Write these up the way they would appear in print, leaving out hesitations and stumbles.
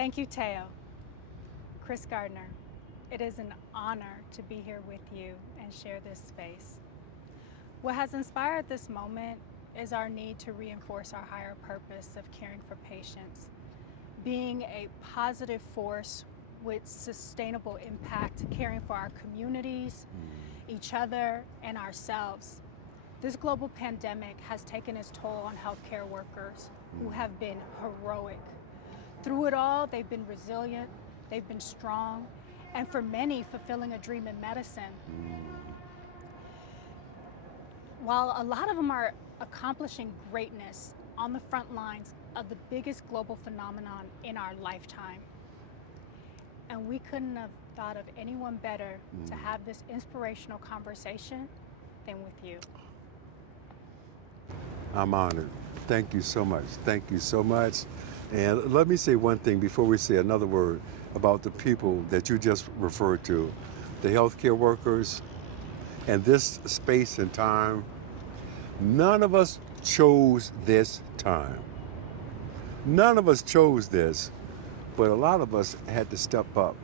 Thank you, Teo. Chris Gardner, it is an honor to be here with you and share this space. What has inspired this moment is our need to reinforce our higher purpose of caring for patients, being a positive force with sustainable impact, caring for our communities, each other, and ourselves. This global pandemic has taken its toll on healthcare workers who have been heroic. Through it all, they've been resilient, they've been strong, and for many, fulfilling a dream in medicine. While a lot of them are accomplishing greatness on the front lines of the biggest global phenomenon in our lifetime. And we couldn't have thought of anyone better to have this inspirational conversation than with you. I'm honored. Thank you so much. Thank you so much. And let me say one thing before we say another word about the people that you just referred to, the healthcare workers, and this space and time. None of us chose this time. None of us chose this, but a lot of us had to step up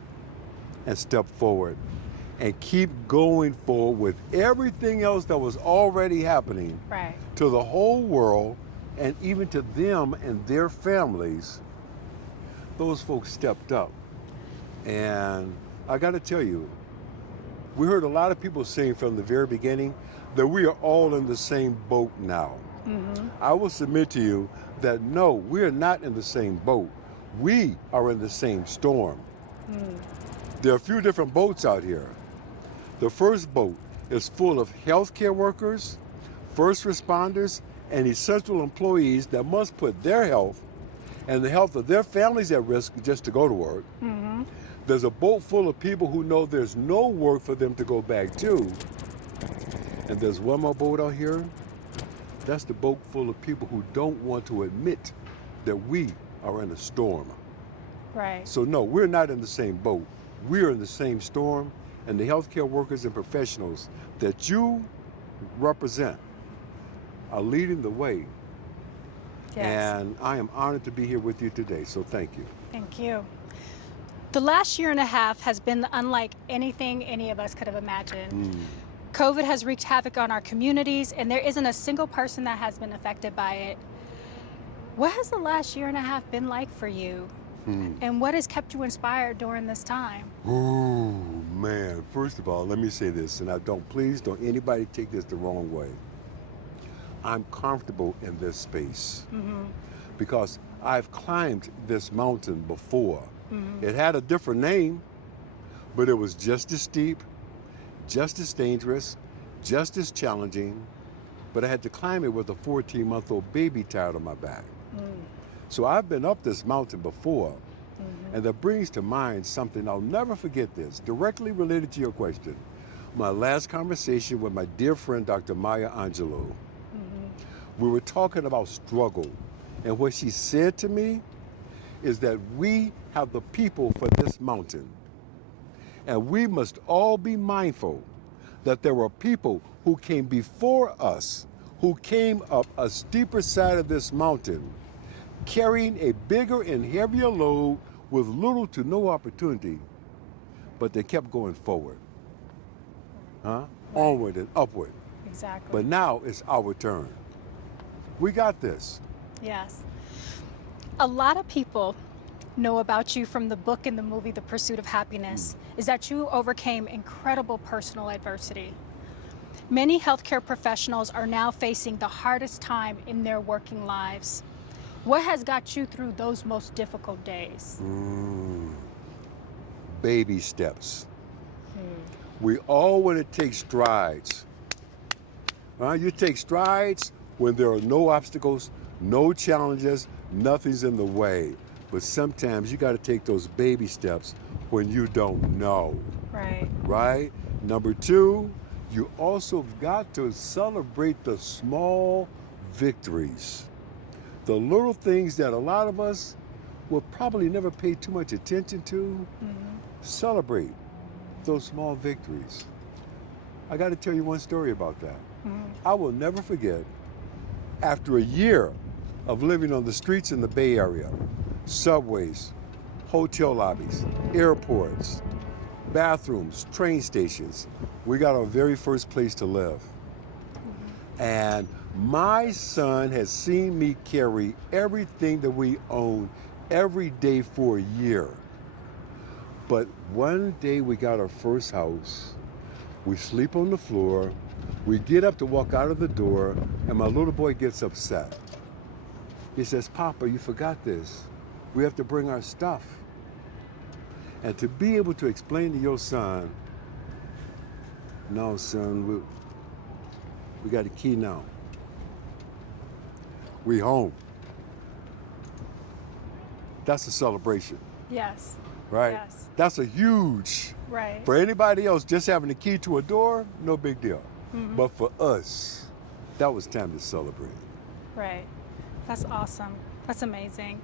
and step forward and keep going forward with everything else that was already happening to the whole world and even to them and their families. Those folks stepped up. And I got to tell you, we heard a lot of people saying from the very beginning that we are all in the same boat now. I will submit to you that no, we are not in the same boat. We are in the same storm. There are a few different boats out here. The first boat is full of healthcare workers, first responders, and essential employees that must put their health and the health of their families at risk just to go to work. There's a boat full of people who know there's no work for them to go back to. And there's one more boat out here. That's the boat full of people who don't want to admit that we are in a storm. So no, we're not in the same boat. We're in the same storm, and the healthcare workers and professionals that you represent are leading the way. And I am honored to be here with you today, so thank you. Thank you. The last year and a half has been unlike anything any of us could have imagined. COVID has wreaked havoc on our communities, and there isn't a single person that has been affected by it. What has the last year and a half been like for you? And what has kept you inspired during this time? Oh, man. First of all, let me say this, and please don't anybody take this the wrong way. I'm comfortable in this space because I've climbed this mountain before. It had a different name, but it was just as steep, just as dangerous, just as challenging, but I had to climb it with a 14-month-old baby tied on my back. So I've been up this mountain before, and that brings to mind something, I'll never forget this, directly related to your question. My last conversation with my dear friend, Dr. Maya Angelou. We were talking about struggle, and what she said to me is that we have the people for this mountain. And we must all be mindful that there were people who came before us, who came up a steeper side of this mountain, carrying a bigger and heavier load with little to no opportunity, but they kept going forward, onward and upward. But now it's our turn. We got this. Yes. A lot of people know about you from the book and the movie, The Pursuit of Happiness, is that you overcame incredible personal adversity. Many healthcare professionals are now facing the hardest time in their working lives. What has got you through those most difficult days? Baby steps. We all want to take strides. You take strides when there are no obstacles, no challenges, nothing's in the way. But sometimes you got to take those baby steps when you don't know. Right? Number two, you also got to celebrate the small victories. The little things that a lot of us will probably never pay too much attention to. Celebrate those small victories. I got to tell you one story about that. I will never forget, after a year of living on the streets in the Bay Area, subways, hotel lobbies, airports, bathrooms, train stations. We got our very first place to live. And my son has seen me carry everything that we own every day for a year. But one day we got our first house. We sleep on the floor. We get up to walk out of the door, and my little boy gets upset. He says, "Papa, you forgot this. We have to bring our stuff." And to be able to explain to your son, "No, son, we got a key now. We home." That's a celebration, Yes. right? Yes. That's a huge, Right. for anybody else, just having the key to a door, no big deal. But for us, that was time to celebrate. Right. That's awesome. That's amazing.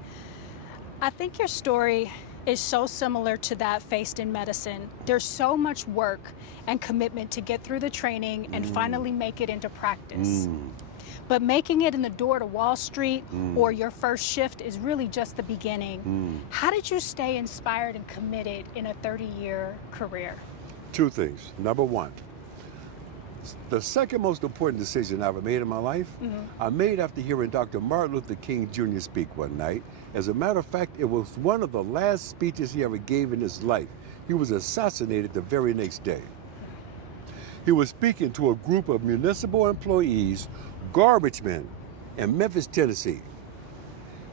I think your story is so similar to that faced in medicine. There's so much work and commitment to get through the training and finally make it into practice. But making it in the door to Wall Street or your first shift is really just the beginning. How did you stay inspired and committed in a 30-year career? Two things. Number one, the second most important decision I ever made in my life, I made after hearing Dr. Martin Luther King Jr. speak one night. As a matter of fact, it was one of the last speeches he ever gave in his life. He was assassinated the very next day. He was speaking to a group of municipal employees, garbage men, in Memphis, Tennessee.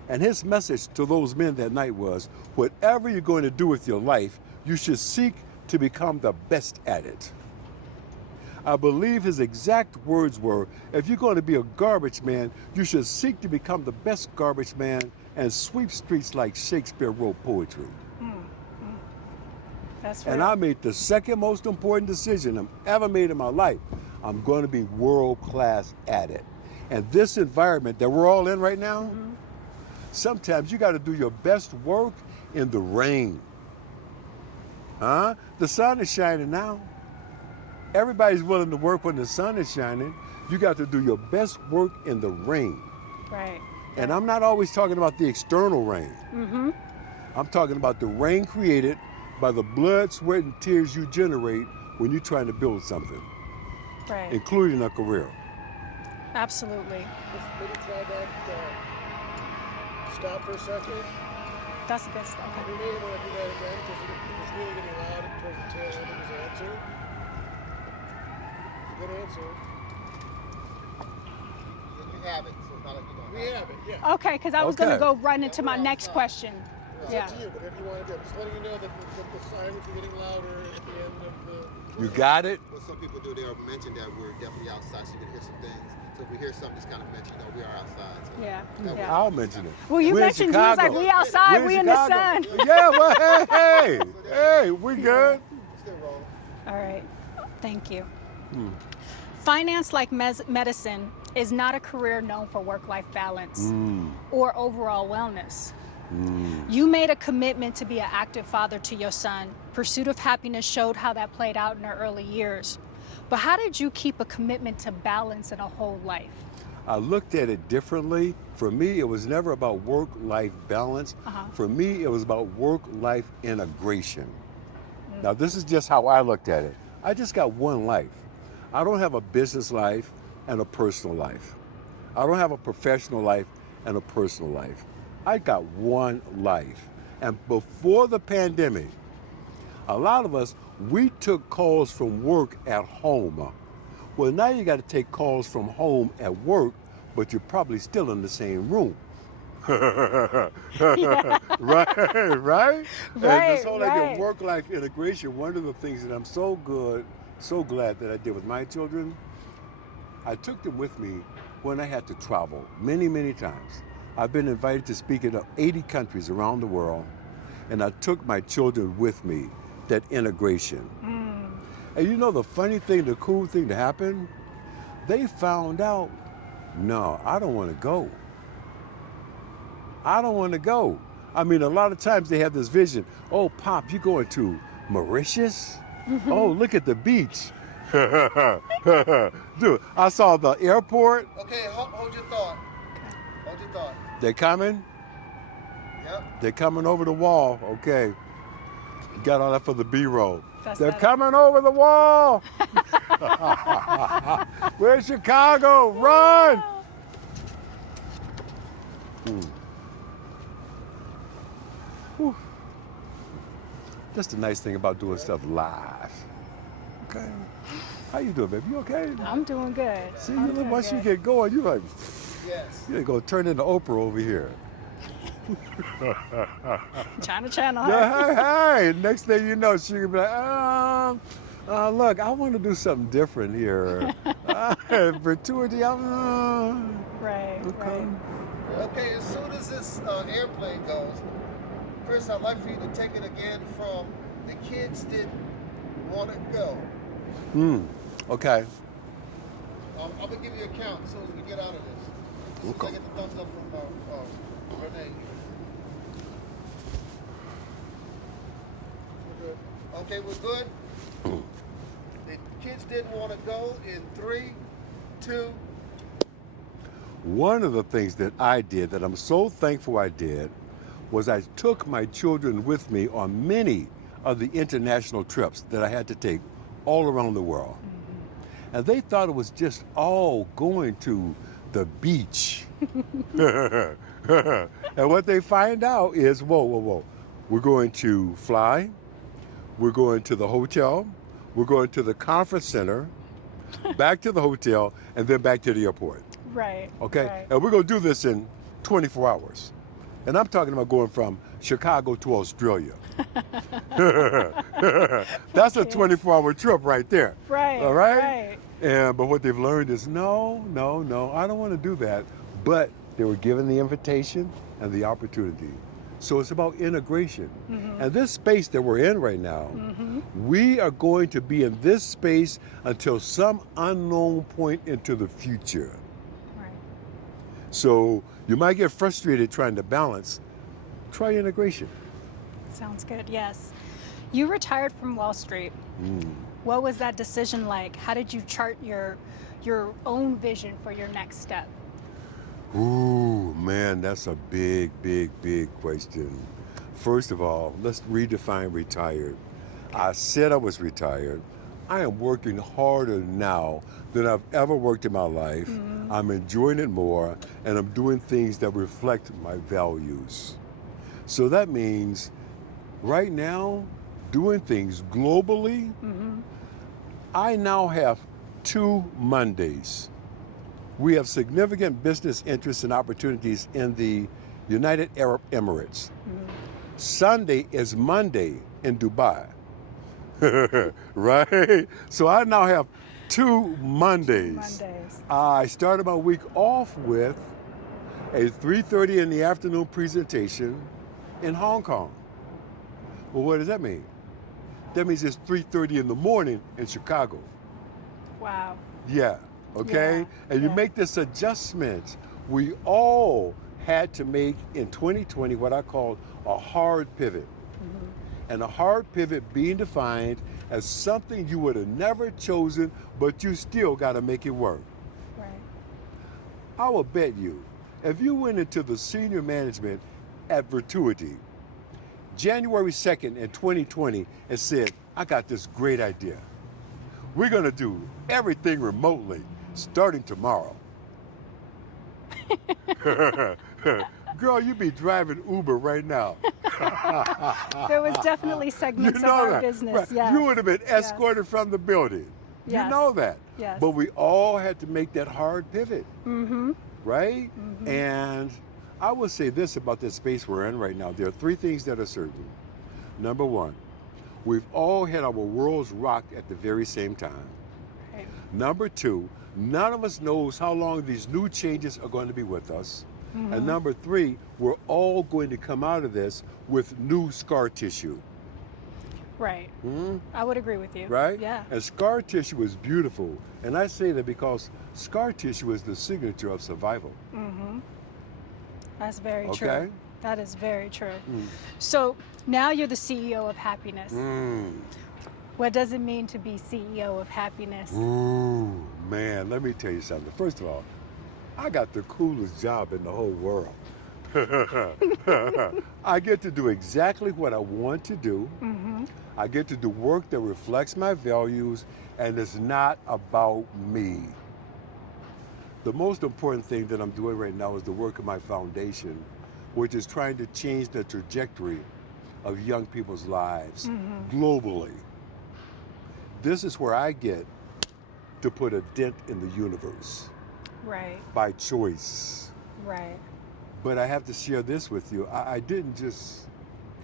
And his message to those men that night was, whatever you're going to do with your life, you should seek to become the best at it. I believe his exact words were, if you're going to be a garbage man, you should seek to become the best garbage man and sweep streets like Shakespeare wrote poetry. That's And I made the second most important decision I've ever made in my life. I'm going to be world class at it. And this environment that we're all in right now, sometimes you got to do your best work in the rain. Huh? The sun is shining now. Everybody's willing to work when the sun is shining. You got to do your best work in the rain. Right. And I'm not always talking about the external rain. I'm talking about the rain created by the blood, sweat, and tears you generate when you're trying to build something, Right. including a career. Absolutely. Maybe try that. Stop for a second. That's a good stuff. We may want to do that again because it was really getting loud towards the tail end of his answer. It's a good answer. You have it, so it's not like you don't We have it. have it, yeah. Okay, because I was going to Okay. go right into my next question. It's Yeah. up to you, whatever you want to do. Just letting you know that the sirens are getting louder at the end of the... You got it? What some people do, they'll mention that we're definitely outside, so you can hear some things. So if we hear something, just kind of mention, we are outside. So Yeah. that Yeah. I'll mention it. Well, you We're in mentioned you was like, Chicago. we outside, We're we in the Chicago. sun. Yeah, well, hey, we good. Still rolling. All right. Thank you. Finance, like medicine, is not a career known for work-life balance or overall wellness. You made a commitment to be an active father to your son. Pursuit of happiness showed how that played out in the early years. But how did you keep a commitment to balance in a whole life? I looked at it differently. For me, it was never about work-life balance. For me, it was about work-life integration. Now, this is just how I looked at it. I just got one life. I don't have a business life and a personal life. I don't have a professional life and a personal life. I got one life. And before the pandemic, a lot of us, we took calls from work at home. Well, now you got to take calls from home at work, but you're probably still in the same room. Right? And this whole idea of work-life integration, one of the things that I'm so glad that I did with my children, I took them with me when I had to travel many, many times. I've been invited to speak in 80 countries around the world, and I took my children with me, that integration. And you know the funny thing, the cool thing to happen? They found out, no, I don't want to go. I don't want to go. I mean, a lot of times they have this vision, oh, Pop, you going to Mauritius? Oh, look at the beach. Dude, I saw the airport. Okay, hold your thought. Hold your thought. They're coming? You Yep. They're coming over the wall. Okay. Got all that for the B-roll. They're That. coming over the wall. Where's Chicago? Run! Whew. That's the nice thing about doing stuff live. Okay. How you doing, baby? You okay? I'm doing good. See, I'm you doing once you good. get going, you're like, Yes. you're going to turn into Oprah over here. China channel. Huh? Yeah, hey, hey. Next thing you know, she can be like, look, I want to do something different here. Vituity, Right. okay. Right. Okay, as soon as this airplane goes, Chris, I'd like for you to take it again from the kids didn't want to go. Okay. I'm going to give you a count as soon as we get out of this. As soon as I get the thumbs up from Renee. Okay, we're good? The kids didn't want to go in 3, 2. One of the things that I did that I'm so thankful I did was I took my children with me on many of the international trips that I had to take all around the world. And they thought it was just all going to the beach. And what they find out is, whoa. We're going to fly. We're going to the hotel. We're going to the conference center, back to the hotel, and then back to the airport. Right. Okay? Right. And we're going to do this in 24 hours. And I'm talking about going from Chicago to Australia. That's a 24-hour trip right there. Right. All right? Right. But what they've learned is no, I don't want to do that. But they were given the invitation and the opportunity. So it's about integration. And this space that we're in right now, we are going to be in this space until some unknown point into the future. Right. So you might get frustrated trying to balance. Try integration. Sounds good. Yes. You retired from Wall Street. What was that decision like? How did you chart your own vision for your next step? Ooh, man, that's a big question. First of all, let's redefine retired. I said I was retired. I am working harder now than I've ever worked in my life. I'm enjoying it more, and I'm doing things that reflect my values. So that means right now, doing things globally, I now have 2 Mondays. We have significant business interests and opportunities in the United Arab Emirates. Sunday is Monday in Dubai. Right? So I now have 2 Mondays. I started my week off with a 3:30 in the afternoon presentation in Hong Kong. Well, what does that mean? That means it's 3:30 in the morning in Chicago. Wow. Yeah, okay? Yeah, And you yeah. make this adjustment. We all had to make in 2020 what I call a hard pivot. And a hard pivot being defined as something you would have never chosen, but you still got to make it work. Right. I will bet you, if you went into the senior management at Vituity, January 2nd in 2020, and said, I got this great idea. We're going to do everything remotely starting tomorrow. Girl, you be driving Uber right now. There was definitely segments You know of our that, business. right? Yes. You would have been escorted from the building. Yes. You know that. Yes. But we all had to make that hard pivot. Right? And I will say this about this space we're in right now. There are 3 things that are certain. Number 1, we've all had our worlds rocked at the very same time. Right. Number 2, none of us knows how long these new changes are going to be with us. And number 3, we're all going to come out of this with new scar tissue. Right. I would agree with you. Right? Yeah. And scar tissue is beautiful. And I say that because scar tissue is the signature of survival. That's very Okay. true. That is very true. So now you're the CEO of happiness. What does it mean to be CEO of happiness? Ooh, man, let me tell you something. First of all, I got the coolest job in the whole world. I get to do exactly what I want to do. I get to do work that reflects my values and is not about me. The most important thing that I'm doing right now is the work of my foundation, which is trying to change the trajectory of young people's lives globally. This is where I get to put a dent in the universe Right. by choice. Right. But I have to share this with you. I didn't just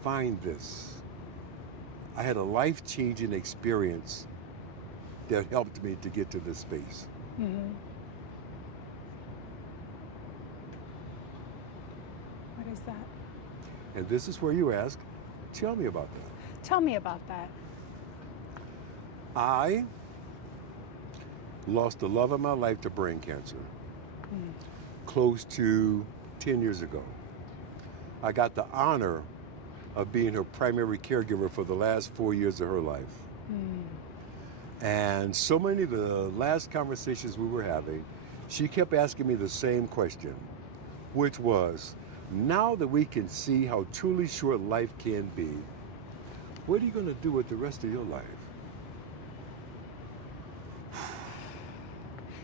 find this. I had a life-changing experience that helped me to get to this space. What is that? And this is where you ask, tell me about that. Tell me about that. I lost the love of my life to brain cancer close to 10 years ago. I got the honor of being her primary caregiver for the last 4 years of her life. And so many of the last conversations we were having, she kept asking me the same question, which was, now that we can see how truly short life can be, what are you going to do with the rest of your life?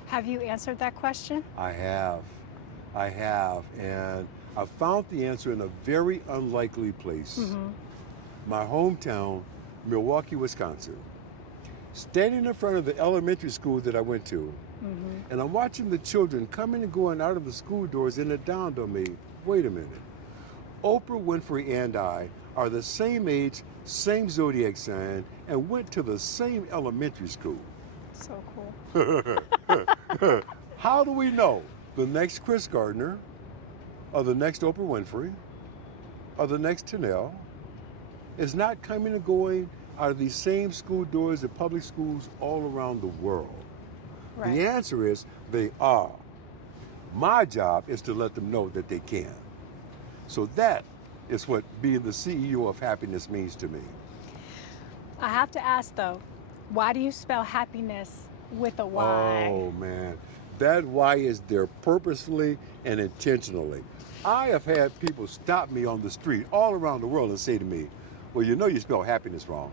Have you answered that question? I have, and I found the answer in a very unlikely place. My hometown, Milwaukee, Wisconsin. Standing in front of the elementary school that I went to, and I'm watching the children coming and going out of the school doors, and it dawned on me, wait a minute. Oprah Winfrey and I are the same age, same zodiac sign, and went to the same elementary school. So cool. How do we know the next Chris Gardner, or the next Oprah Winfrey, or the next Tanel is not coming and going out of these same school doors at public schools all around the world? Right. The answer is they are. My job is to let them know that they can. So that is what being the CEO of happiness means to me. I have to ask though, why do you spell happiness with a Y? Oh man, that Y is there purposefully and intentionally. I have had people stop me on the street all around the world and say to me, well, you know you spell happiness wrong.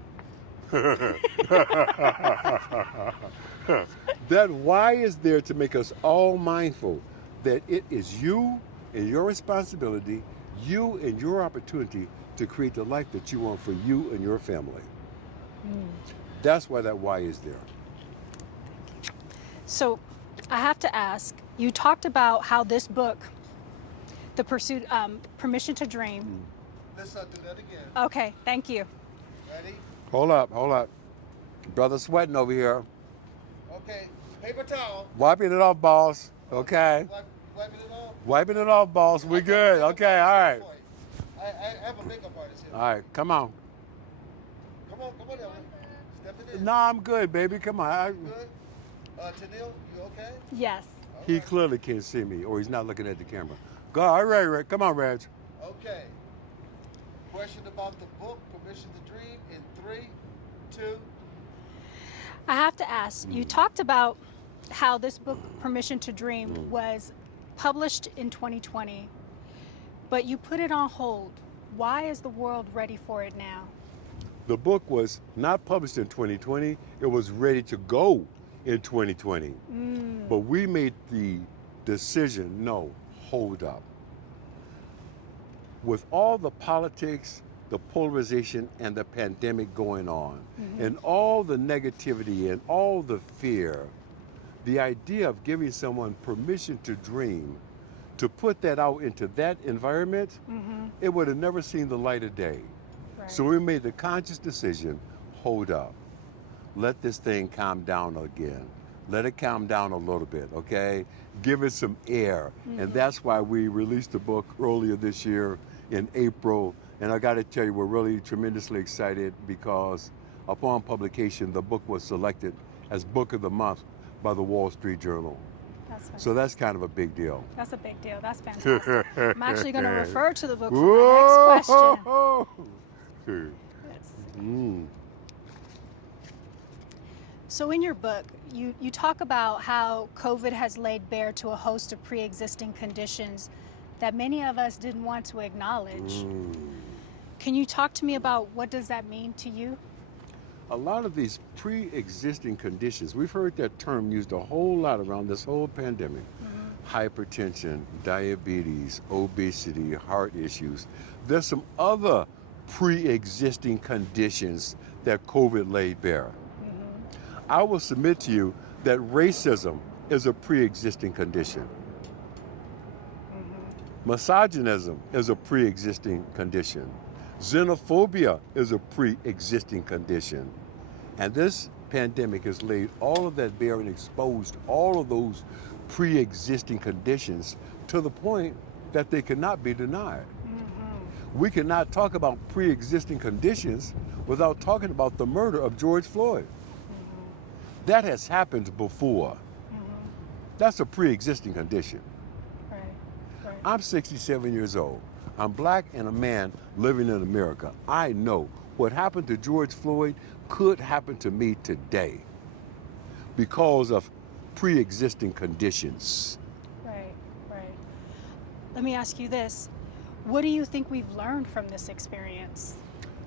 That Y is there to make us all mindful that it is you and your responsibility, you and your opportunity to create the life that you want for you and your family. That's why that Y is there. So I have to ask, you talked about how this book, The Pursuit, Permission to Dream. Let's not do that again. Okay, thank you. Ready? Hold up. Brother sweating over here. Okay. Paper towel. Wiping it off, boss. Okay. Wiping it off. Wiping it off, boss. We good. Okay, all right. I have a makeup artist here. All right, come on. Come on, Evan. Step it in. No, I'm good, baby. Come on. Good. Tanil, you okay? Yes. He clearly can't see me, or he's not looking at the camera. Go. All right, Reg. Come on, Reg. Okay. Question about the book, Permission to Dream, in 3, 2. I have to ask, you talked about how this book, Permission to Dream, was published in 2020, but you put it on hold. Why is the world ready for it now? The book was not published in 2020. It was ready to go in 2020. But we made the decision, no, hold up. With all the politics, the polarization, and the pandemic going on, and all the negativity and all the fear, the idea of giving someone permission to dream, to put that out into that environment, it would have never seen the light of day. Right. So we made the conscious decision, hold up. Let this thing calm down again. Let it calm down a little bit, okay? Give it some air. And that's why we released the book earlier this year in April. And I gotta tell you, we're really tremendously excited because upon publication, the book was selected as Book of the Month by the Wall Street Journal. So that's kind of a big deal. That's a big deal. That's fantastic. I'm actually going to refer to the book for my next question. Yes. So in your book, you talk about how COVID has laid bare to a host of pre-existing conditions that many of us didn't want to acknowledge. Mm. Can you talk to me about what does that mean to you? A lot of these pre-existing conditions, we've heard that term used a whole lot around this whole pandemic. Hypertension, diabetes, obesity, heart issues. There's some other pre-existing conditions that COVID laid bare. I will submit to you that racism is a pre-existing condition. Misogynism is a pre-existing condition. Xenophobia is a pre-existing condition. And this pandemic has laid all of that bare and exposed all of those pre-existing conditions to the point that they cannot be denied. We cannot talk about pre-existing conditions without talking about the murder of George Floyd. That has happened before. That's a pre-existing condition. Right. I'm 67 years old. I'm black and a man living in America. I know what happened to George Floyd could happen to me today because of pre-existing conditions. Right. Let me ask you this. What do you think we've learned from this experience?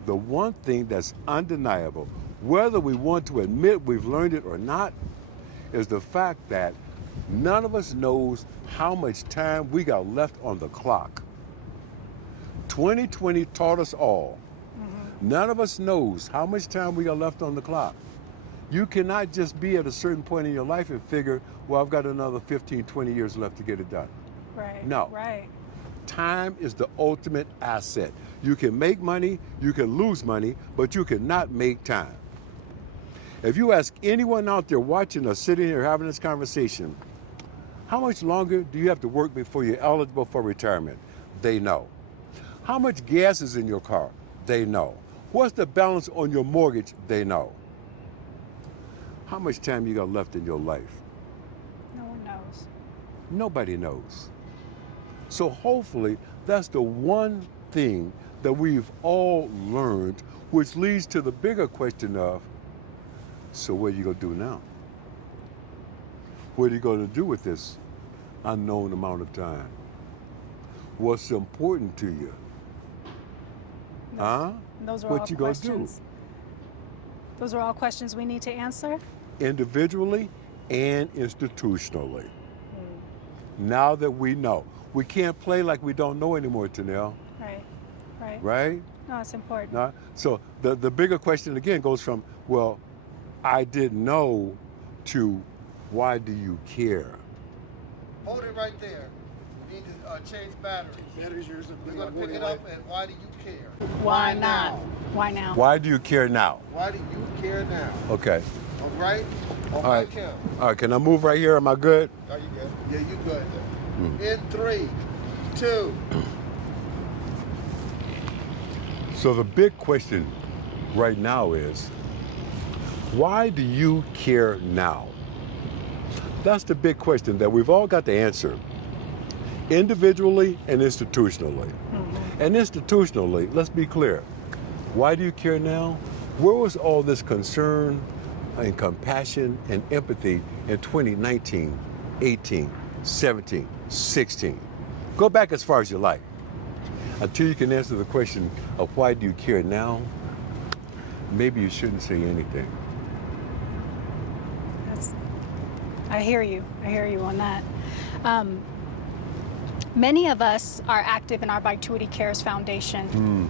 The one thing that's undeniable, whether we want to admit we've learned it or not, is the fact that none of us knows how much time we got left on the clock. 2020 taught us all. None of us knows how much time we got left on the clock. You cannot just be at a certain point in your life and figure, well, I've got another 15, 20 years left to get it done. Right. No. Right. Time is the ultimate asset. You can make money, you can lose money, but you cannot make time. If you ask anyone out there watching or sitting here having this conversation, how much longer do you have to work before you're eligible for retirement? They know. How much gas is in your car? They know. What's the balance on your mortgage? They know. How much time you got left in your life? No one knows. Nobody knows. So hopefully that's the one thing that we've all learned, which leads to the bigger question of, so what are you going to do now? What are you going to do with this unknown amount of time? What's important to you? Those are What all you gonna do? questions. Those are all questions we need to answer. Individually and institutionally. Now that we know. We can't play like we don't know anymore, Tanel. Right. Right? No, it's important. Now, so the bigger question again goes from, well, I didn't know, to why do you care? Hold it right there. We need to change batteries. Battery's yours. We're going to pick it up, and why do you care? Why not? Why now? Why do you care now? Why do you care now? Okay. All right? All right. Count. All right, can I move right here? Am I good? Are you good? Yeah, you good. In 3, 2. So the big question right now is, why do you care now? That's the big question that we've all got to answer, individually and institutionally. And institutionally, let's be clear, why do you care now? Where was all this concern and compassion and empathy in 2019, 18, 17, 16? Go back as far as you like. Until you can answer the question of why do you care now, maybe you shouldn't say anything. I hear you on that. Many of us are active in our Vituity Cares Foundation,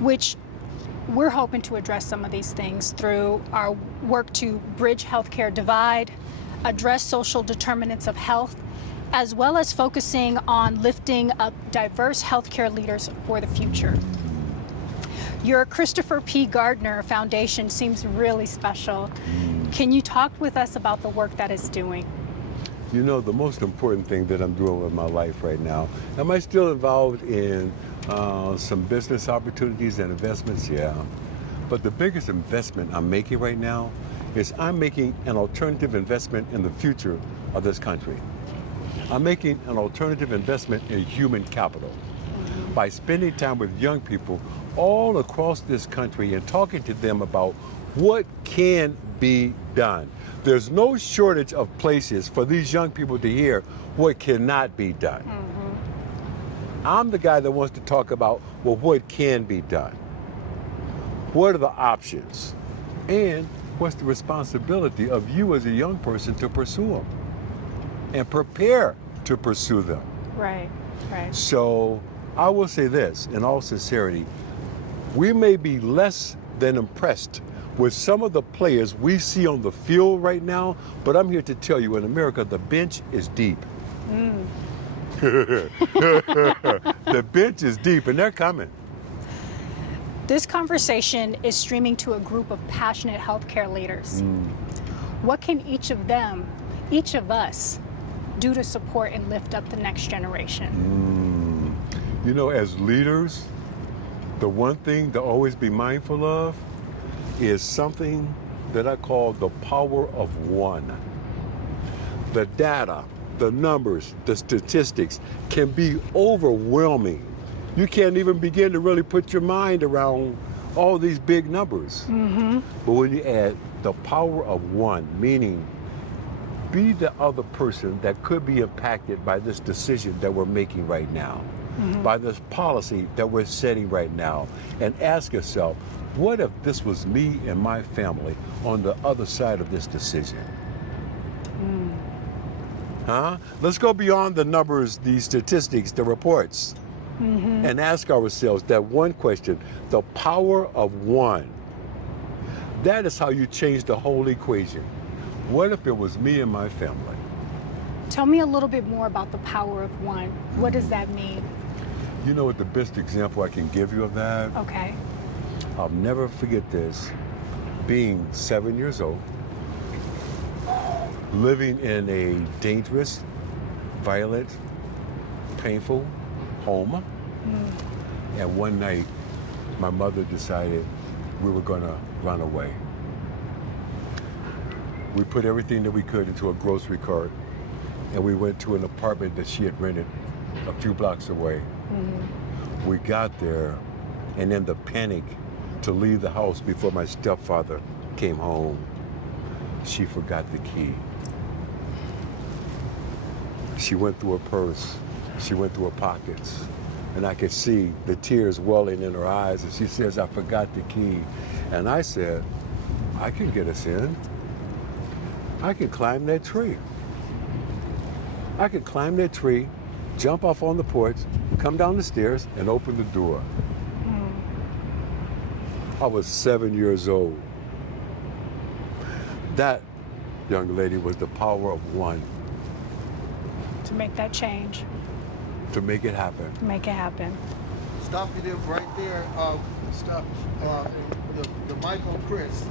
which we're hoping to address some of these things through our work to bridge healthcare divide, address social determinants of health, as well as focusing on lifting up diverse healthcare leaders for the future. Your Christopher P. Gardner Foundation seems really special. Can you talk with us about the work that it's doing? You know, the most important thing that I'm doing with my life right now, am I still involved in some business opportunities and investments? Yeah. But the biggest investment I'm making right now is I'm making an alternative investment in the future of this country. I'm making an alternative investment in human capital by spending time with young people all across this country and talking to them about what can be done. There's no shortage of places for these young people to hear what cannot be done. I'm the guy that wants to talk about, well, what can be done? What are the options? And what's the responsibility of you as a young person to pursue them and prepare to pursue them? Right, right. So I will say this, in all sincerity, we may be less than impressed with some of the players we see on the field right now, but I'm here to tell you, in America, the bench is deep. The bench is deep, and they're coming. This conversation is streaming to a group of passionate healthcare leaders. What can each of them, each of us, do to support and lift up the next generation? You know, as leaders, the one thing to always be mindful of is something that I call the power of one. The data, the numbers, the statistics can be overwhelming. You can't even begin to really put your mind around all these big numbers. But when you add the power of one, meaning be the other person that could be impacted by this decision that we're making right now, by this policy that we're setting right now, and ask yourself, what if this was me and my family on the other side of this decision? Let's go beyond the numbers, the statistics, the reports, and ask ourselves that one question, the power of one. That is how you change the whole equation. What if it was me and my family? Tell me a little bit more about the power of one. What does that mean? You know what the best example I can give you of that? Okay. I'll never forget this. Being 7 years old, living in a dangerous, violent, painful home. And one night, my mother decided we were going to run away. We put everything that we could into a grocery cart, and we went to an apartment that she had rented a few blocks away. We got there, and in the panic to leave the house before my stepfather came home, she forgot the key. She went through her purse, she went through her pockets, and I could see the tears welling in her eyes, and she says, I forgot the key. And I said, I can get us in. I can climb that tree. I could climb that tree, jump off on the porch, come down the stairs, and open the door. I was 7 years old. That, young lady, was the power of one. To make that change, To make it happen. to make it happen. Stop you there, right there. Stop. The mic on Chris.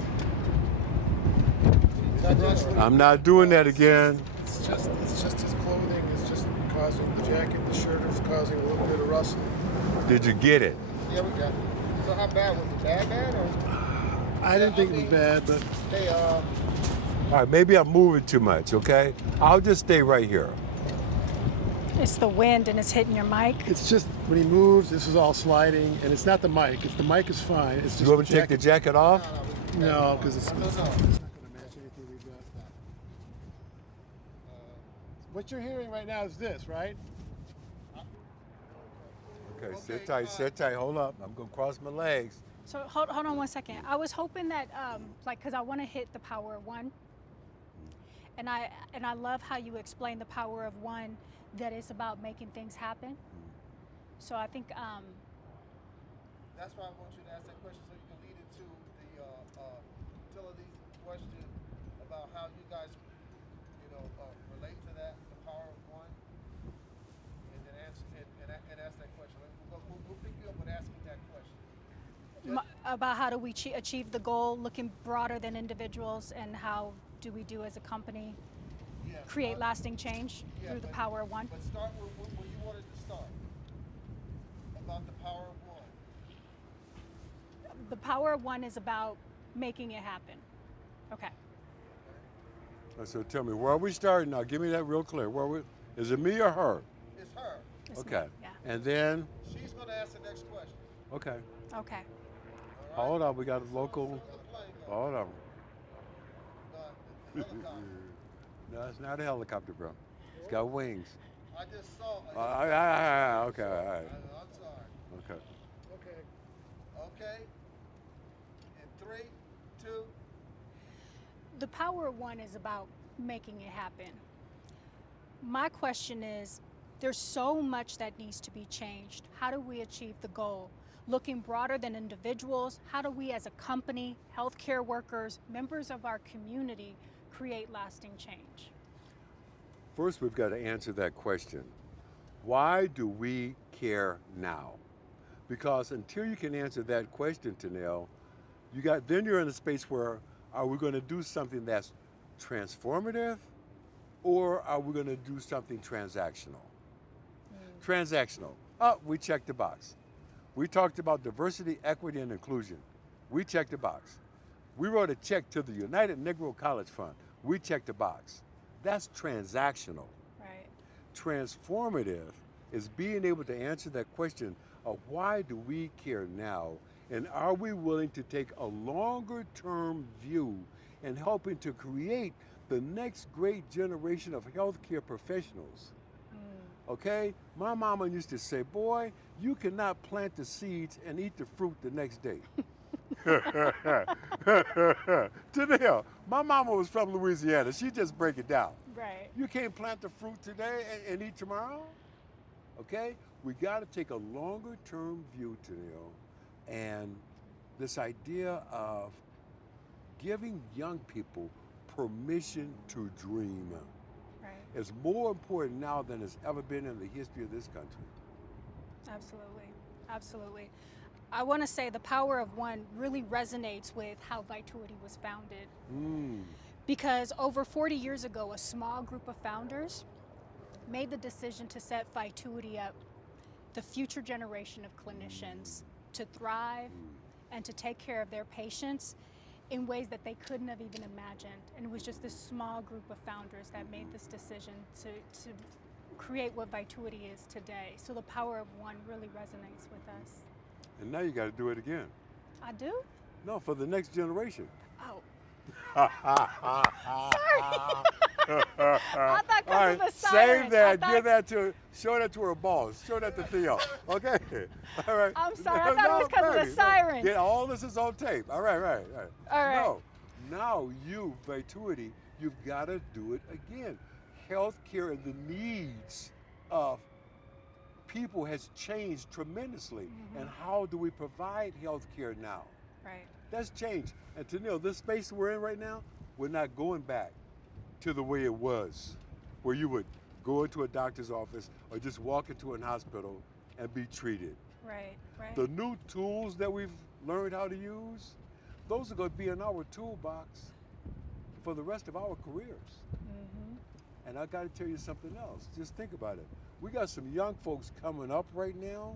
I'm not doing that again. It's just his clothing is just causing the jacket, the shirt is causing a little bit of rustle. Did you get it? Yeah, we got it. So how bad was it? Bad or? I didn't think it was bad, but Hey, All right, maybe I'm moving too much, okay? I'll just stay right here. It's the wind and it's hitting your mic. it's just when he moves, this is all sliding, and it's not the mic. If the mic is fine, it's just You want me to take the jacket off? No, because it's not no. going to match anything we've got. What you're hearing right now is this, right? Okay, sit tight, hold up. I'm gonna cross my legs. So hold on 1 second. I was hoping that, because I want to hit the power of one, and I love how you explain the power of one, that it's about making things happen. So I think That's why I want you to ask that question so you can lead into the utilities question about how you guys, relate to that, the power of one, and then answer and ask that question. We'll pick you up with asking that question. about how do we achieve the goal, looking broader than individuals, and how do we do as a company Yeah, create lasting change through the power of one. But start with where you wanted to start. About the power of one. The power of one is about making it happen. Okay. So tell me, where are we starting now? Give me that real clear. Is it me or her? It's her. It's me. Okay. Yeah. And then, She's going to ask the next question. okay. Okay. All right? Hold on, we got a local. So the plane goes. Hold on. The helicopter. No, it's not a helicopter, bro. It's got wings. I just saw. Okay, all right. I'm sorry. Okay. Okay. Okay. In 3, 2. The power of one is about making it happen. My question is, there's so much that needs to be changed. How do we achieve the goal? Looking broader than individuals, how do we as a company, healthcare workers, members of our community, create lasting change? First, we've got to answer that question. Why do we care now? Because until you can answer that question, Tanel, then you're in a space where are we going to do something that's transformative or are we going to do something transactional? Transactional. Oh, we checked the box. We talked about diversity, equity, and inclusion. We checked the box. We wrote a check to the United Negro College Fund. We checked the box. That's transactional. Right. Transformative is being able to answer that question of why do we care now, and are we willing to take a longer term view in helping to create the next great generation of healthcare professionals. Okay? My mama used to say, boy, you cannot plant the seeds and eat the fruit the next day. Janelle, my mama was from Louisiana. She just break it down. Right. You can't plant the fruit today and eat tomorrow. Okay? We got to take a longer term view, Janelle, and this idea of giving young people permission to dream is more important now than it's ever been in the history of this country. Absolutely. Absolutely. I want to say the power of one really resonates with how Vituity was founded. Because over 40 years ago, a small group of founders made the decision to set Vituity up, the future generation of clinicians, to thrive and to take care of their patients in ways that they couldn't have even imagined. And it was just this small group of founders that made this decision to create what Vituity is today. So the power of one really resonates with us. And now you got to do it again. I do? No, for the next generation. Oh. Sorry. I thought because of the siren. Save that. Give that to. Show that to her boss. Show that to Theo. Okay. All right. I'm sorry. I thought it was because of the siren. Yeah, all this is on tape. All right. All right. No. Now you, Vituity, you've got to do it again. Healthcare and the needs of people has changed tremendously. And how do we provide healthcare now? Right. That's changed. And Tanil, this space we're in right now, we're not going back to the way it was, where you would go into a doctor's office or just walk into an hospital and be treated. Right. The new tools that we've learned how to use, those are going to be in our toolbox for the rest of our careers. And I got to tell you something else. Just think about it. We got some young folks coming up right now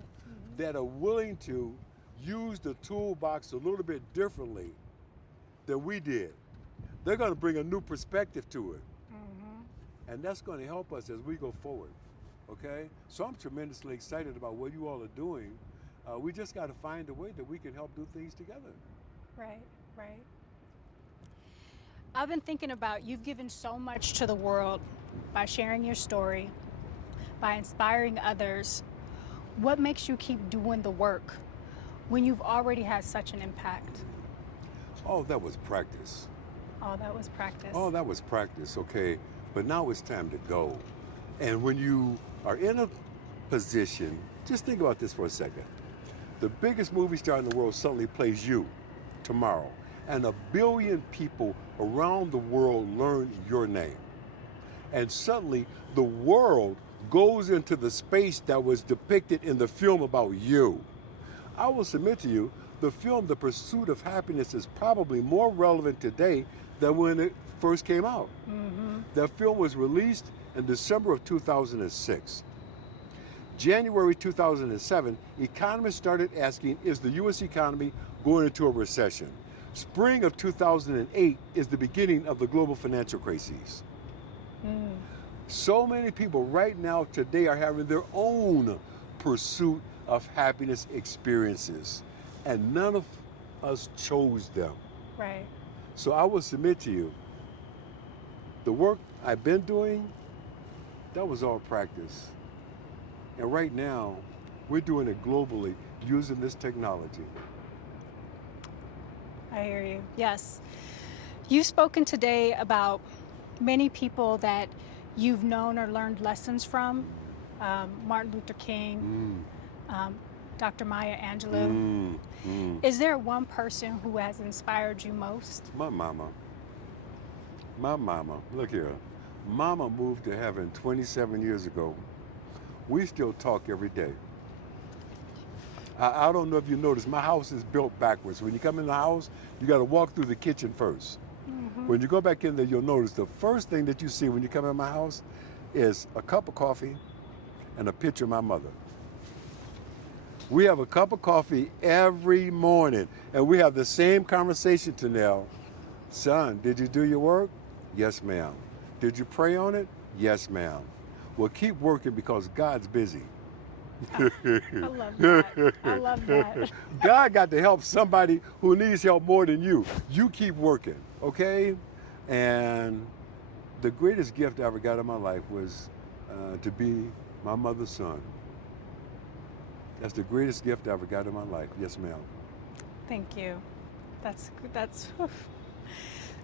that are willing to use the toolbox a little bit differently than we did. They're going to bring a new perspective to it. And that's going to help us as we go forward. Okay? So I'm tremendously excited about what you all are doing. We just got to find a way that we can help do things together. Right. I've been thinking about, you've given so much to the world by sharing your story, by inspiring others. What makes you keep doing the work when you've already had such an impact? Oh, that was practice. Oh, that was practice. Oh, that was practice, okay. But now it's time to go. And when you are in a position, just think about this for a second. The biggest movie star in the world suddenly plays you tomorrow. And 1 billion people around the world learn your name. And suddenly the world goes into the space that was depicted in the film about you. I will submit to you, the film The Pursuit of Happiness is probably more relevant today than when it first came out. That film was released in December of 2006. January 2007, economists started asking, is the U.S. economy going into a recession? Spring of 2008 is the beginning of the global financial crisis. So many people right now today are having their own pursuit of happiness experiences, and none of us chose them. Right. So I will submit to you, the work I've been doing That was all practice. And right now, we're doing it globally using this technology. I hear you. Yes. You've spoken today about many people that you've known or learned lessons from. Martin Luther King, Dr. Maya Angelou. Is there one person who has inspired you most? My mama. My mama. Look here. Mama moved to heaven 27 years ago. We still talk every day. I don't know if you noticed, my house is built backwards. When you come in the house, you got to walk through the kitchen first. When you go back in there, you'll notice the first thing that you see when you come in my house is a cup of coffee and a picture of my mother. We have a cup of coffee every morning, and we have the same conversation to Nell. Son, did you do your work? Yes, ma'am. Did you pray on it? Yes, ma'am. Well, keep working because God's busy. I love that. I love that. God got to help somebody who needs help more than you. You keep working, okay? And the greatest gift I ever got in my life was to be my mother's son. That's the greatest gift I ever got in my life. Yes, ma'am. Thank you. That's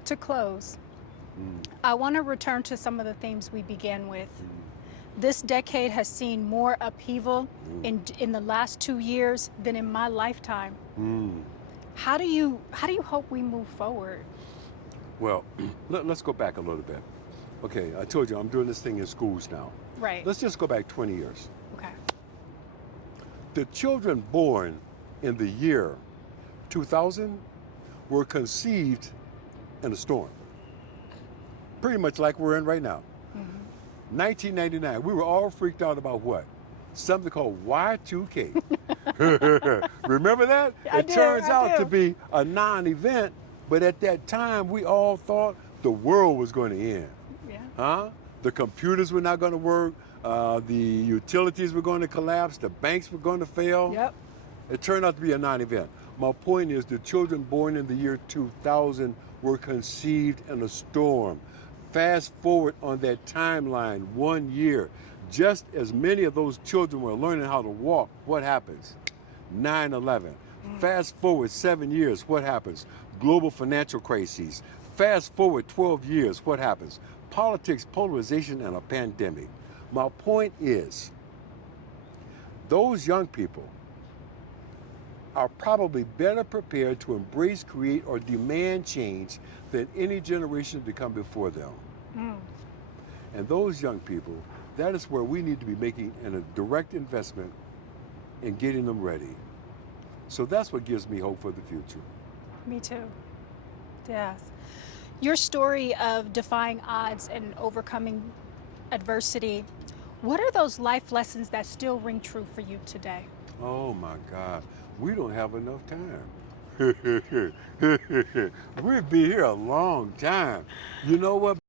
to close. I want to return to some of the themes we began with. This decade has seen more upheaval in the last 2 years than in my lifetime. How do you hope we move forward? Well, let's go back a little bit. Okay, I told you I'm doing this thing in schools now. Right. Let's just go back 20 years. Okay. The children born in the year 2000 were conceived in a storm. Pretty much like we're in right now. 1999, we were all freaked out about what? Something called Y2K. Remember that? It turns out to be a non-event, but at that time we all thought the world was going to end. Yeah. Huh? The computers were not going to work. The utilities were going to collapse. The banks were going to fail. Yep. It turned out to be a non-event. My point is the children born in the year 2000 were conceived in a storm. Fast forward on that timeline 1 year, just as many of those children were learning how to walk, what happens? 9/11. Fast forward 7 years, what happens? Global financial crises. Fast forward 12 years, what happens? Politics, polarization, and a pandemic. My point is, those young people are probably better prepared to embrace, create, or demand change than any generation to come before them. And those young people, that is where we need to be making a direct investment in getting them ready. So that's what gives me hope for the future. Me too. Yes. Your story of defying odds and overcoming adversity, what are those life lessons that still ring true for you today? Oh my God, we don't have enough time. We'll be here a long time. You know what?